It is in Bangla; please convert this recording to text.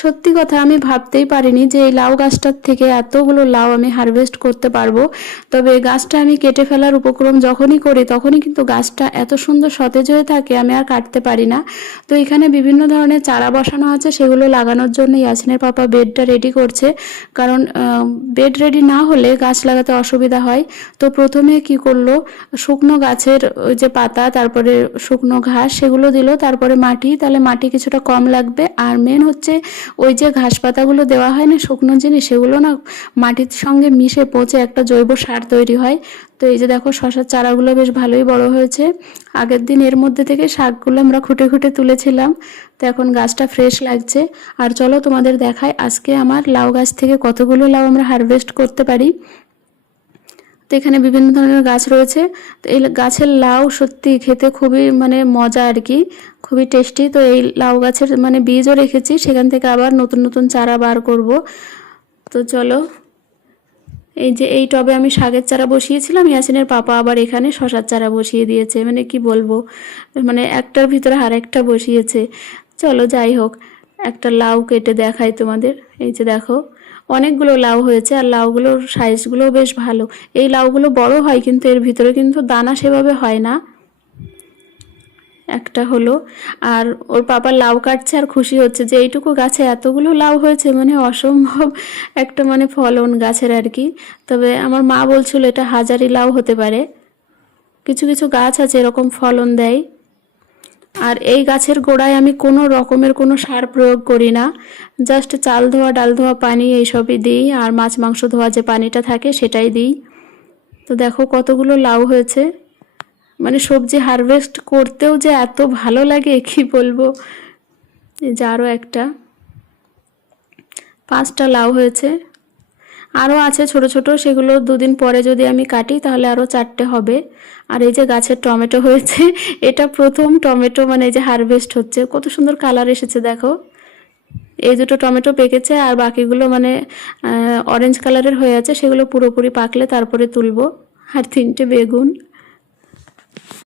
সত্যি কথা আমি ভাবতেই পারিনি যে এই লাউ গাছটার থেকে এতগুলো লাউ আমি হারভেস্ট করতে পারবো। তবে গাছটা আমি কেটে ফেলার উপক্রম যখনই করি তখনই কিন্তু গাছটা এত সুন্দর সতেজ হয়ে থাকে, আমি আর কাটতে পারি না। তো এখানে বিভিন্ন ধরনের চারা বসানো আছে, সেগুলো লাগানোর জন্য ইয়াসিনের পাপা বেডটা রেডি করছে। কারণ বেড রেডি না হলে গাছ লাগাতে অসুবিধা হয়। তো প্রথমে কি করলো, শুকনো গাছের ওই যে পাতা, তারপরে শুকনো ঘাস সেগুলো দিল, তারপরে মাটি, তাহলে মাটি কিছুটা কম লাগবে। আর মেন হচ্ছে ওই যে ঘাস পাতাগুলো দেওয়া হয় না, শুকনো জিনিস, সেগুলো না মাটির সঙ্গে মিশে পচে একটা জৈব সার তৈরি হয়। তো এই যে দেখো শশার চারাগুলো বেশ ভালোই বড় হয়েছে। আগের দিন এর মধ্যে থেকে শাকগুলো আমরা খুঁটে খুঁটে তুলেছিলাম। তো এখন গাছটা ফ্রেশ লাগছে। আর চলো তোমাদের দেখাই আজকে আমার লাউ গাছ থেকে কতগুলো লাউ আমরা হারভেস্ট করতে পারি। তো এখানে বিভিন্ন ধরনের গাছ রয়েছে। তো এই গাছের লাউ সত্যি খেতে খুবই মানে মজা আর কি, খুবই টেস্টি। তো এই লাউ গাছের মানে বীজও রেখেছি, সেখান থেকে আবার নতুন নতুন চারা বার করব। তো চলো, এই যে এই টবে আমি শাকের চারা বসিয়েছিলাম, ইয়াসিনের পাপা আবার এখানে শশার চারা বসিয়ে দিয়েছে, মানে কি বলবো, মানে একটার ভিতরে আরেকটা বসিয়েছে। চলো যাই হোক, একটা লাউ কেটে দেখাই তোমাদের। এই যে দেখো অনেকগুলো লাউ হয়েছে, আর লাউগুলোর সাইজগুলোও বেশ ভালো। এই লাউগুলো বড় হয় কিন্তু এর ভিতরে কিন্তু দানা সেভাবে হয় না। একটা হলো, আর ওর পাপা লাউ কাটছে আর খুশি হচ্ছে যে এইটুকু গাছে এতগুলো লাউ হয়েছে, মানে অসম্ভব একটা মানে ফলন গাছের আর কি। তবে আমার মা বলছিল এটা হাজারি লাউ হতে পারে, কিছু কিছু গাছ আছে এরকম ফলন দেয়। আর এই গাছের গোড়ায় আমি কোনো রকমের কোনো সার প্রয়োগ করি না, জাস্ট চাল ধোয়া, ডাল ধোয়া পানি এইসবই দিই, আর মাছ মাংস ধোয়া যে পানিটা থাকে সেটাই দিই। তো দেখো কতগুলো লাউ হয়েছে, মানে সবজি হারভেস্ট করতেও যে এত ভালো লাগে কি বলবো। এই যে আরও একটা, 5টা লাউ হয়েছে, আরও আছে ছোট ছোট, সেগুলো দুদিন পরে যদি আমি কাটি তাহলে আরও 4টে হবে। আর এই যে গাছের টমেটো হয়েছে, এটা প্রথম টমেটো মানে এই যে হারভেস্ট হচ্ছে, কত সুন্দর কালার এসেছে দেখো। এই দুটো টমেটো পেকেছে আর বাকিগুলো মানে অরেঞ্জ কালারের হয়ে আছে, সেগুলো পুরোপুরি পাকলে তারপরে তুলবো। আর 3টে বেগুন,